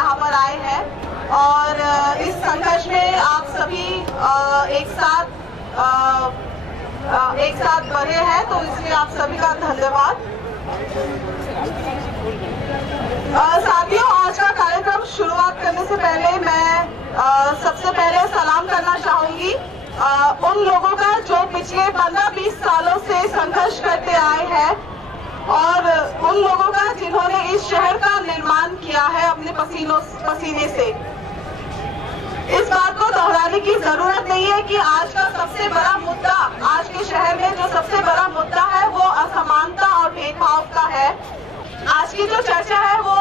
यहाँ पर आए हैं और इस संघर्ष में आप सभी एक साथ बढ़े हैं, तो इसलिए आप सभी का धन्यवाद। साथियों, आज का कार्यक्रम शुरुआत करने से पहले मैं सबसे पहले सलाम करना चाहूंगी उन लोगों का जो पिछले 15-20 सालों से संघर्ष करते आए हैं और उन लोगों का जिन्होंने इस शहर का निर्माण किया है अपने पसीने से। इस बात को दोहराने की जरूरत नहीं है कि आज का सबसे बड़ा मुद्दा, आज के शहर में जो सबसे बड़ा मुद्दा है वो असमानता और भेदभाव का है। आज की जो चर्चा है वो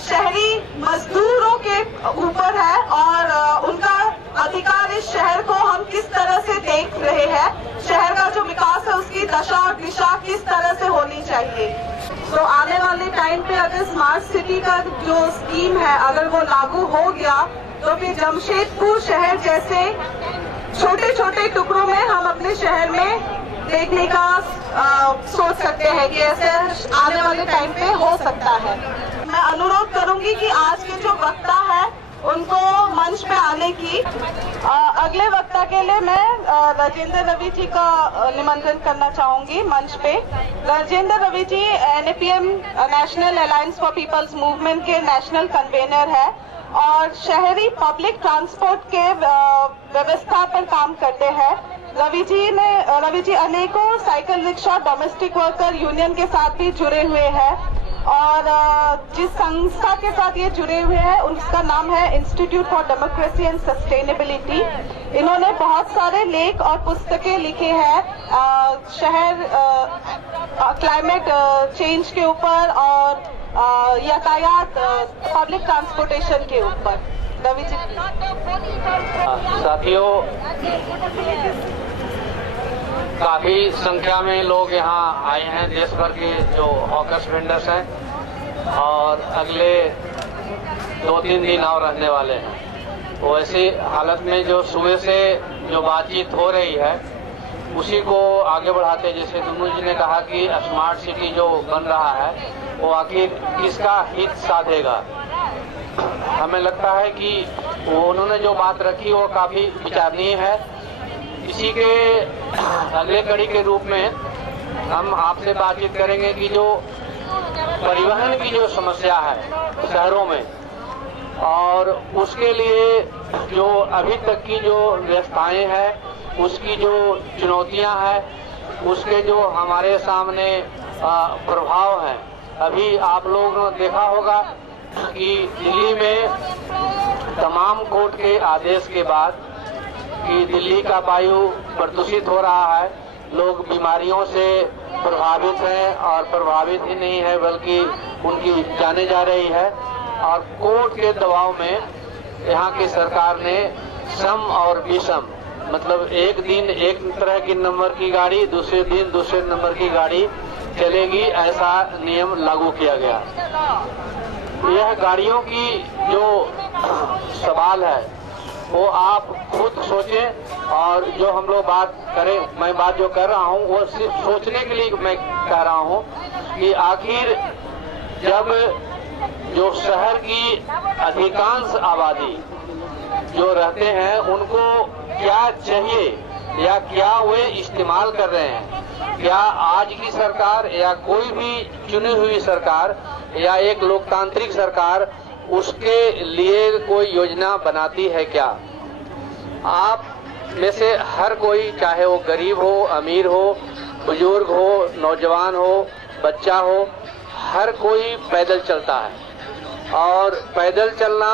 शहरी मजदूरों के ऊपर है और उनका अधिकार इस शहर को हम किस तरह से देख रहे हैं, शहर का जो विकास है उसकी दशा और दिशा किस तरह से होनी चाहिए। तो आने वाले टाइम पे अगर स्मार्ट सिटी का जो स्कीम है अगर वो लागू हो गया तो फिर जमशेदपुर शहर जैसे छोटे छोटे टुकड़ों में हम अपने शहर में देखने का सोच सकते हैं कि ऐसे आने वाले टाइम पे हो सकता है। मैं अनुरोध करूंगी कि आज के जो वक्ता है उनको मंच पे आने की। अगले वक्ता के लिए मैं राजेंद्र रवि जी का निमंत्रण करना चाहूंगी मंच पे। Rajendra Ravi ji NAPM national alliance for people's movement के नेशनल कन्वेनर है और शहरी पब्लिक ट्रांसपोर्ट के व्यवस्था पर काम करते हैं। रवि जी अनेकों cycle rickshaw domestic worker union के साथ भी जुड़े हुए हैं और जिस संस्था के साथ ये जुड़े हुए हैं उसका नाम है institute for democracy and sustainability. इन्होंने बहुत सारे लेख और पुस्तकें लिखे हैं शहर क्लाइमेट चेंज के ऊपर और यातायात पब्लिक ट्रांसपोर्टेशन के ऊपर। रवि जी। साथियों, काफी संख्या में लोग यहाँ आए हैं, देश भर के जो हॉकर्स वेंडर्स हैं और अगले 2-3 दिन और रहने वाले हैं। तो ऐसी हालत में जो सुबह से जो बातचीत हो रही है उसी को आगे बढ़ाते, जैसे दुनू जी ने कहा कि स्मार्ट सिटी जो बन रहा है वो आखिर किसका हित साधेगा। हमें लगता है कि वो उन्होंने जो बात रखी वो काफी विचारणीय है। इसी के अगले कड़ी के रूप में हम आपसे बातचीत करेंगे कि जो परिवहन की जो समस्या है शहरों में और उसके लिए जो अभी तक की जो व्यवस्थाएं हैं उसकी जो चुनौतियां हैं उसके जो हमारे सामने प्रभाव हैं। अभी आप लोगों ने देखा होगा कि दिल्ली में तमाम कोर्ट के आदेश के बाद कि दिल्ली का वायु प्रदूषित हो रहा है, लोग बीमारियों से प्रभावित हैं और प्रभावित ही नहीं है बल्कि उनकी जाने जा रही है और कोर्ट के दबाव में यहाँ की सरकार ने सम और विषम, मतलब एक दिन एक तरह की नंबर की गाड़ी, दूसरे दिन दूसरे नंबर की गाड़ी चलेगी, ऐसा नियम लागू किया गया। यह गाड़ियों की जो सवाल है वो आप खुद सोचें और जो हम लोग बात करें, मैं बात जो कर रहा हूँ वो सिर्फ सोचने के लिए मैं कह रहा हूँ कि आखिर जब जो शहर की अधिकांश आबादी जो रहते हैं उनको क्या चाहिए या क्या वे इस्तेमाल कर रहे हैं, क्या आज की सरकार या कोई भी चुनी हुई सरकार या एक लोकतांत्रिक सरकार उसके लिए कोई योजना बनाती है क्या। आप में से हर कोई, चाहे वो गरीब हो, अमीर हो, बुजुर्ग हो, नौजवान हो, बच्चा हो, हर कोई पैदल चलता है और पैदल चलना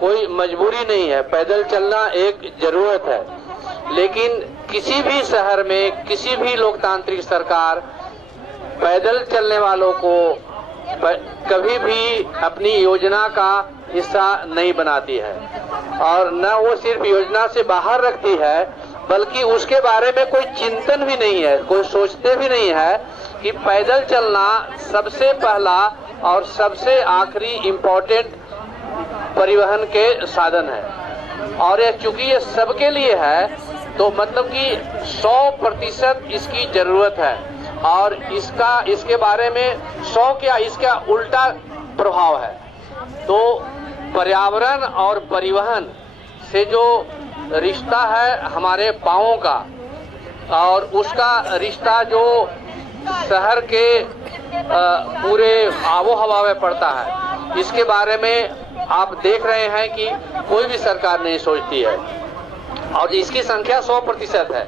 कोई मजबूरी नहीं है, पैदल चलना एक जरूरत है। लेकिन किसी भी शहर में किसी भी लोकतांत्रिक सरकार पैदल चलने वालों को कभी भी अपनी योजना का हिस्सा नहीं बनाती है और न वो सिर्फ योजना से बाहर रखती है बल्कि उसके बारे में कोई चिंतन भी नहीं है, कोई सोचते भी नहीं है कि पैदल चलना सबसे पहला और सबसे आखिरी इम्पोर्टेंट परिवहन के साधन है। और ये चूंकि ये सबके लिए है तो मतलब कि 100% इसकी जरूरत है और इसके बारे में 100 क्या इसका उल्टा प्रभाव है। तो पर्यावरण और परिवहन से जो रिश्ता है हमारे पाँवों का और उसका रिश्ता जो शहर के पूरे आबो हवा में पड़ता है, इसके बारे में आप देख रहे हैं कि कोई भी सरकार नहीं सोचती है और इसकी संख्या 100% है।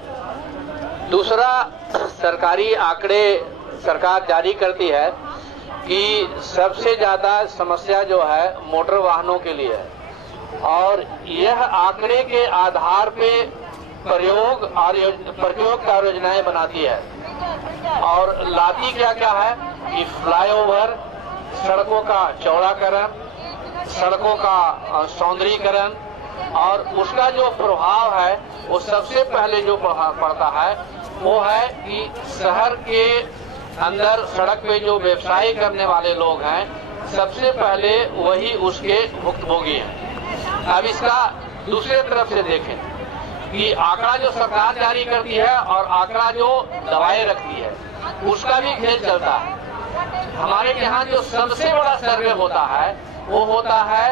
दूसरा, सरकारी आंकड़े सरकार जारी करती है कि सबसे ज्यादा समस्या जो है मोटर वाहनों के लिए है और यह आंकड़े के आधार पे प्रयोग कार्य योजनाएं बनाती है और लाती क्या क्या है कि फ्लाईओवर, सड़कों का चौड़ाकरण, सड़कों का सौंदर्यीकरण और उसका जो प्रभाव है वो सबसे पहले जो प्रभाव पड़ता है वो है कि शहर के अंदर सड़क पे जो व्यवसाय करने वाले लोग हैं सबसे पहले वही उसके भुक्तभोगी हैं। अब इसका दूसरे तरफ से देखें कि आंकड़ा जो सरकार जारी करती है और आंकड़ा जो दवाएं रखती है उसका भी खेल चलता है। हमारे यहाँ जो सबसे बड़ा सर्वे होता है वो होता है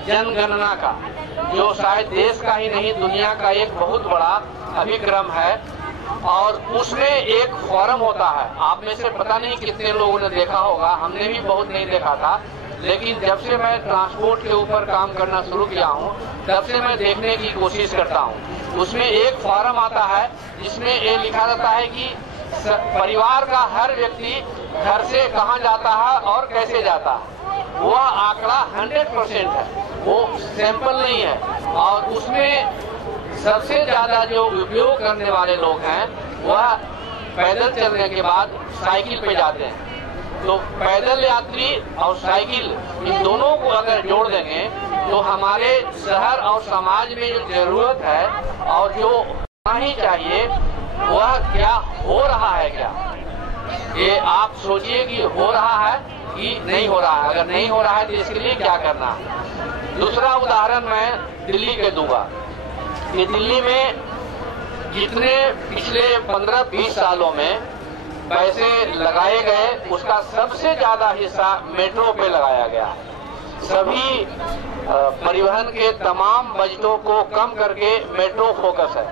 जनगणना का, जो शायद देश का ही नहीं दुनिया का एक बहुत बड़ा अभिक्रम है और उसमें एक फोरम होता है। आप में से पता नहीं कितने लोगों ने देखा होगा, हमने भी बहुत नहीं देखा था, लेकिन जब से मैं ट्रांसपोर्ट के ऊपर काम करना शुरू किया हूँ तब से मैं देखने की कोशिश करता हूँ। उसमें एक फॉर्म आता है जिसमें ये लिखा रहता है कि परिवार का हर व्यक्ति घर से कहाँ जाता है और कैसे जाता है। वह आंकड़ा 100% है, वो सैंपल नहीं है और उसमें सबसे ज्यादा जो उपयोग करने वाले लोग हैं वह पैदल चलने के बाद साइकिल पे जाते हैं। तो पैदल यात्री और साइकिल इन दोनों को अगर जोड़ देंगे तो हमारे शहर और समाज में जो जरूरत है और जो होना ही चाहिए वह क्या हो रहा है, क्या ये आप सोचिए कि हो रहा है कि नहीं हो रहा है। अगर नहीं हो रहा है तो इसके लिए क्या करना है। दूसरा उदाहरण मैं दिल्ली के दूंगा कि दिल्ली में जितने पिछले 15-20 सालों में पैसे लगाए गए उसका सबसे ज्यादा हिस्सा मेट्रो पे लगाया गया है। सभी परिवहन के तमाम बजटों को कम करके मेट्रो फोकस है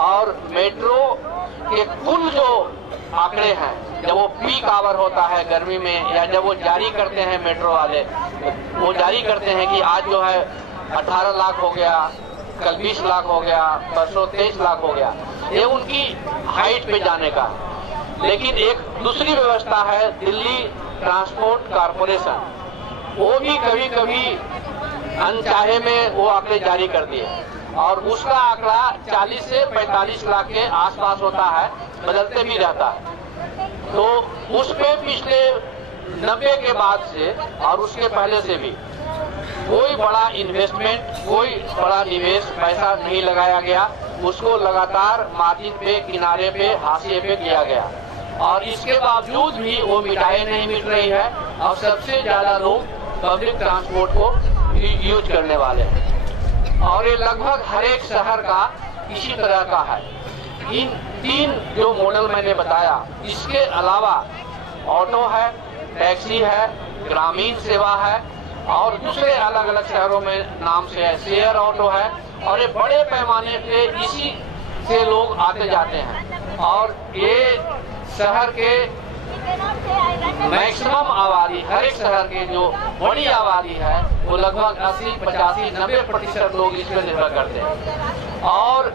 और मेट्रो के कुल जो आंकड़े हैं जब वो पीक आवर होता है गर्मी में या जब वो जारी करते हैं मेट्रो वाले, वो जारी करते हैं कि आज जो है 18 लाख हो गया, कल 20 लाख हो गया, परसों 23 लाख हो गया, ये उनकी हाइट पे जाने का। लेकिन एक दूसरी व्यवस्था है दिल्ली ट्रांसपोर्ट कारपोरेशन, वो भी कभी कभी अनचाहे में वो आंकड़े जारी कर दिए और उसका आंकड़ा 40 से 45 लाख के आसपास होता है, बदलते भी रहता है। तो उस पे पिछले 90 के बाद से और उसके पहले से भी कोई बड़ा इन्वेस्टमेंट, कोई बड़ा निवेश पैसा नहीं लगाया गया, उसको लगातार मार्जिन पे, किनारे पे, हाशिए पे किया गया और इसके बावजूद भी वो मिठाई नहीं मिल रही है और सबसे ज्यादा लोग पब्लिक ट्रांसपोर्ट को यूज करने वाले हैं और ये लगभग हर एक शहर का इसी तरह का है। इन 3 जो मॉडल मैंने बताया, इसके अलावा ऑटो है, टैक्सी है, ग्रामीण सेवा है और दूसरे अलग अलग शहरों में नाम से है, शेयर ऑटो है और ये बड़े पैमाने पे इसी से लोग आते जाते हैं और ये शहर के मैक्सिमम आबादी, हर एक शहर के जो बड़ी आबादी है वो लगभग 80, 85, 90% लोग इस पर निर्भर करते हैं। और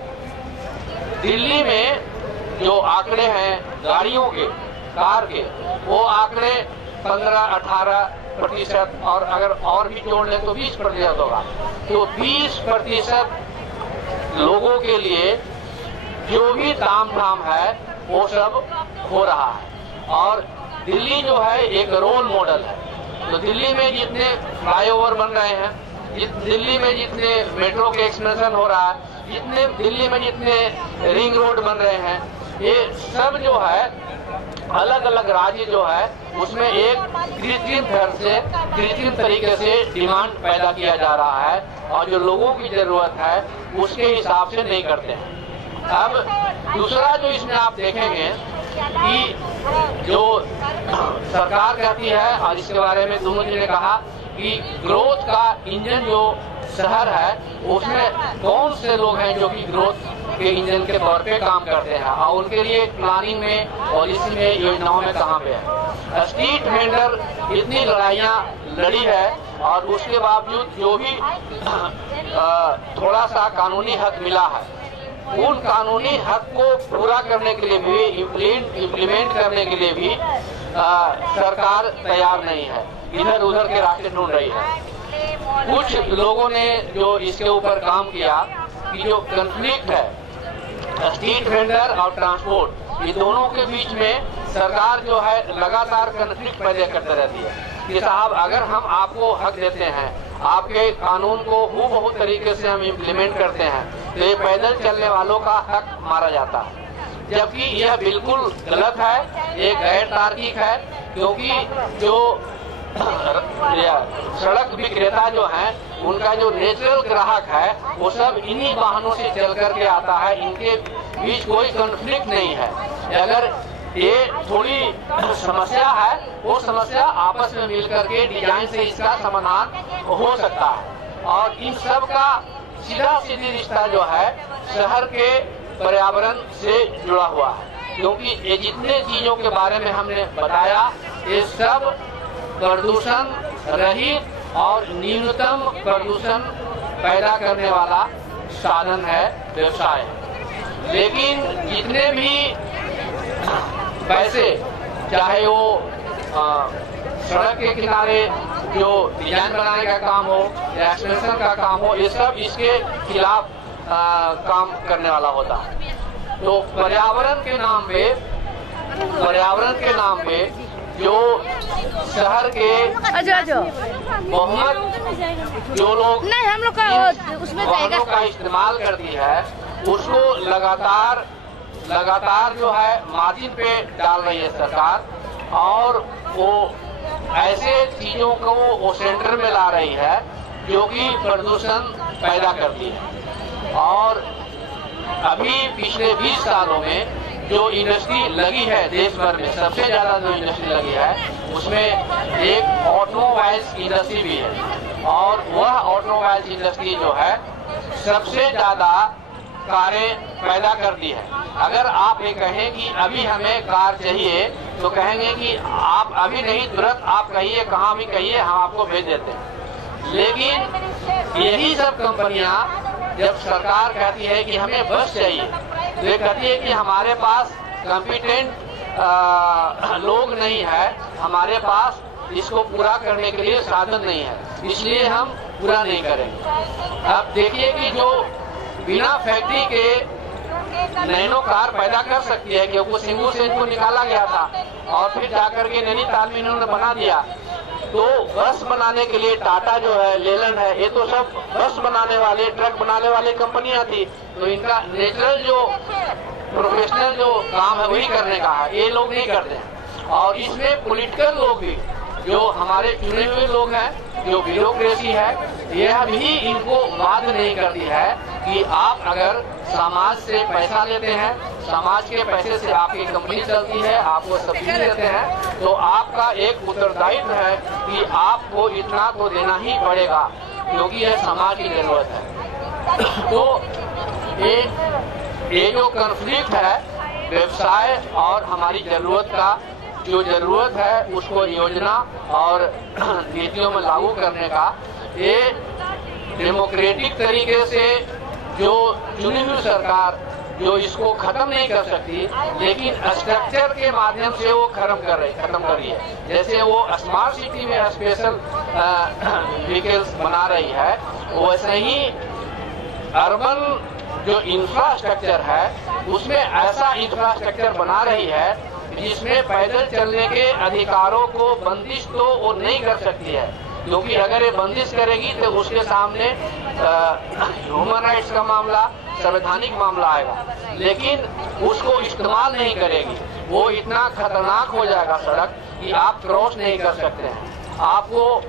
दिल्ली में जो आंकड़े हैं गाड़ियों के, कार के, वो आंकड़े 15-18% और अगर और भी जोड़ लें तो 20% होगा। तो 20% लोगों के लिए जो भी ताम झाम है वो सब हो रहा है और दिल्ली जो है एक रोल मॉडल है। तो दिल्ली में जितने फ्लाईओवर बन रहे हैं, दिल्ली में जितने मेट्रो के एक्सपेंशन हो रहा है, जितने दिल्ली में जितने रिंग रोड बन रहे हैं, ये सब जो है अलग अलग राज्य जो है उसमें एक कृत्रिम तरीके से डिमांड पैदा किया जा रहा है और जो लोगों की जरूरत है उसके हिसाब से नहीं करते हैं। अब दूसरा जो इसमें आप देखेंगे कि जो सरकार कहती है और इसके बारे में दोनों जी ने कहा कि ग्रोथ का इंजन जो शहर है उसमें कौन से लोग हैं जो कि ग्रोथ के इंजन के तौर पे काम करते हैं और उनके लिए प्लानिंग में, पॉलिसी में, योजनाओं में कहाँ पे है। स्ट्रीट वेंडर इतनी लड़ाइयाँ लड़ी है और उसके बावजूद जो भी थोड़ा सा कानूनी हक मिला है उन कानूनी हक को पूरा करने के लिए भी, इम्प्लीमेंट करने के लिए भी सरकार तैयार नहीं है, इधर उधर के रास्ते ढूंढ रही है। कुछ लोगों ने जो इसके ऊपर काम किया कि जो कन्फ्लिक्ट है स्ट्रीट वेंडर और ट्रांसपोर्ट, ये दोनों के बीच में सरकार जो है लगातार कन्फ्लिक्ट पैदा करते रहती है कि साहब अगर हम आपको हक देते हैं, आपके कानून को हूबहू तरीके से हम इम्प्लीमेंट करते हैं तो ये पैदल चलने वालों का हक मारा जाता है, जबकि यह बिल्कुल गलत है, ये गैर तार्किक है। क्योंकि जो सड़क विक्रेता जो हैं उनका जो नेचुरल ग्राहक है वो सब इन्हीं वाहनों से चल करके आता है, इनके बीच कोई कॉन्फ्लिक्ट नहीं है। अगर ये थोड़ी समस्या है वो समस्या आपस में मिलकर के डिजाइन से इसका समाधान हो सकता है। और इन सब का सीधा सीधी रिश्ता जो है शहर के पर्यावरण से जुड़ा हुआ है, क्योंकि ये जितने चीजों के बारे में हमने बताया ये सब प्रदूषण रहित और न्यूनतम प्रदूषण पैदा करने वाला साधन है, व्यवसाय। लेकिन जितने भी पैसे, चाहे वो सड़क के किनारे जो डिजाइन बनाने का काम हो या एक्सटेंशन का काम हो, ये सब इसके खिलाफ काम करने वाला होता है। तो पर्यावरण के नाम पे जो शहर के बहुमत जो लोग नहीं हम लोग का उसमें वाहनों का इस्तेमाल करती है उसको लगातार जो है मार्जिन पे डाल रही है सरकार, और वो ऐसे चीजों को वो सेंटर में ला रही है जो कि प्रदूषण पैदा करती है। और अभी पिछले 20 सालों में जो इंडस्ट्री लगी है देश भर में, सबसे ज्यादा जो इंडस्ट्री लगी है उसमें एक ऑटोमोबाइल्स इंडस्ट्री भी है, और वह ऑटोमोबाइल्स इंडस्ट्री जो है सबसे ज्यादा कारें पैदा करती है। अगर आप ये कहें कि अभी हमें कार चाहिए तो कहेंगे कि आप अभी नहीं, तुरंत आप कहिए, कहाँ भी कहिए, हम आपको भेज देते हैं। लेकिन यही सब कंपनियां जब सरकार कहती है कि हमें बस चाहिए तो ये कहती है कि हमारे पास कॉम्पिटेंट लोग नहीं है, हमारे पास इसको पूरा करने के लिए साधन नहीं है, इसलिए हम पूरा नहीं करेंगे। अब देखिए कि जो बिना फैक्ट्री के नैनो कार पैदा कर सकती है, क्योंकि सिंगू से इनको निकाला गया था और फिर जाकर के नैनीताल में इन्होंने बना दिया। तो बस बनाने के लिए टाटा जो है, लेलन है, ये तो सब बस बनाने वाले, ट्रक बनाने वाले कंपनियां थी। तो इनका नेचुरल जो प्रोफेशनल जो काम है वही करने का है, ये लोग नहीं करते हैं। और इसमें पॉलिटिकल लोग भी, जो हमारे चुने हुए लोग हैं, जो ब्यूरोक्रेसी है, यह भी इनको बाध्य नहीं करती है कि आप अगर समाज से पैसा लेते हैं, समाज के पैसे से आपकी कंपनी चलती है, आपको सब्सिडी देते हैं, तो आपका एक उत्तरदायित्व है कि आपको इतना तो देना ही पड़ेगा, क्योंकि यह समाज की जरूरत है। तो ये जो कॉन्फ्लिक्ट है व्यवसाय और हमारी जरूरत का, जो जरूरत है उसको योजना और नीतियों में लागू करने का, ये डेमोक्रेटिक तरीके से जो चुनी हुई सरकार जो इसको खत्म नहीं कर सकती, लेकिन स्ट्रक्चर के माध्यम से वो खत्म कर रही है। जैसे वो स्मार्ट सिटी में स्पेशल व्हीकल्स बना रही है, वैसे ही अर्बन जो इंफ्रास्ट्रक्चर है उसमें ऐसा इंफ्रास्ट्रक्चर बना रही है जिसमें पैदल चलने के अधिकारों को बंदिश तो वो नहीं कर सकती है, क्योंकि अगर ये बंदिश करेगी तो उसके सामने ह्यूमन राइट्स का मामला, संवैधानिक मामला आएगा। लेकिन उसको इस्तेमाल नहीं करेगी, वो इतना खतरनाक हो जाएगा सड़क कि आप क्रॉस नहीं कर सकते हैं। आपको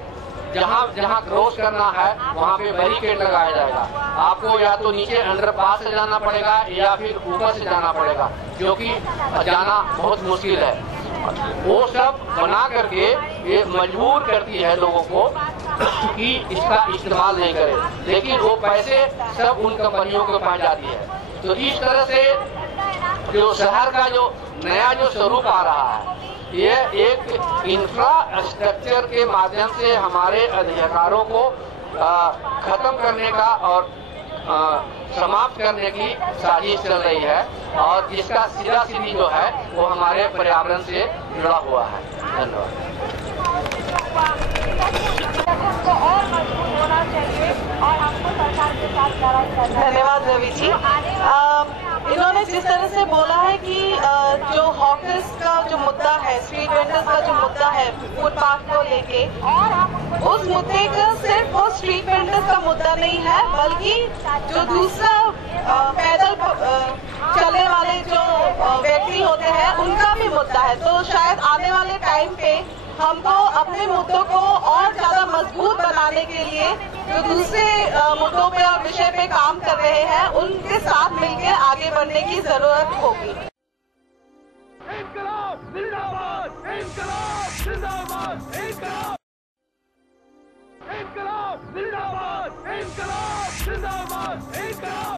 जहाँ क्रॉस करना है वहाँ पे बैरिकेड लगाया जाएगा, आपको या तो नीचे अंडरपास से जाना पड़ेगा या फिर ऊपर से जाना पड़ेगा, जो कि जाना बहुत मुश्किल है। वो सब बना करके ये मजबूर करती है लोगों को कि इसका इस्तेमाल नहीं करें, लेकिन वो पैसे सब उन कंपनियों के पास जाती है। तो इस तरह से जो शहर का जो नया जो स्वरूप आ रहा है, ये एक इंफ्रास्ट्रक्चर के माध्यम से हमारे अधिकारों को खत्म करने का और समाप्त करने की साजिश चल रही है, और जिसका सीधा सीधी जो है वो हमारे पर्यावरण से जुड़ा हुआ है। धन्यवाद। धन्यवाद रवि जी। इन्होंने जिस तरह से बोला है कि जो हॉकर्स का जो मुद्दा है, स्ट्रीट वेंडर्स का जो मुद्दा है फुटपाथ को लेके, उस मुद्दे का सिर्फ वो स्ट्रीट वेंडर्स का मुद्दा नहीं है, बल्कि जो दूसरा पैदल चलने वाले जो व्यक्ति होते हैं उनका भी मुद्दा है। तो शायद आने वाले टाइम पे हमको अपने मुद्दों को और ज्यादा मजबूत बनाने के लिए जो दूसरे मुद्दों पे और विषय पे काम कर रहे हैं उनके साथ मिलकर आगे बढ़ने की जरूरत होगी। इंकलाब जिंदाबाद, इंकलाब जिंदाबाद, इंकलाब जिंदाबाद, इंकलाब जिंदाबाद, इंकलाब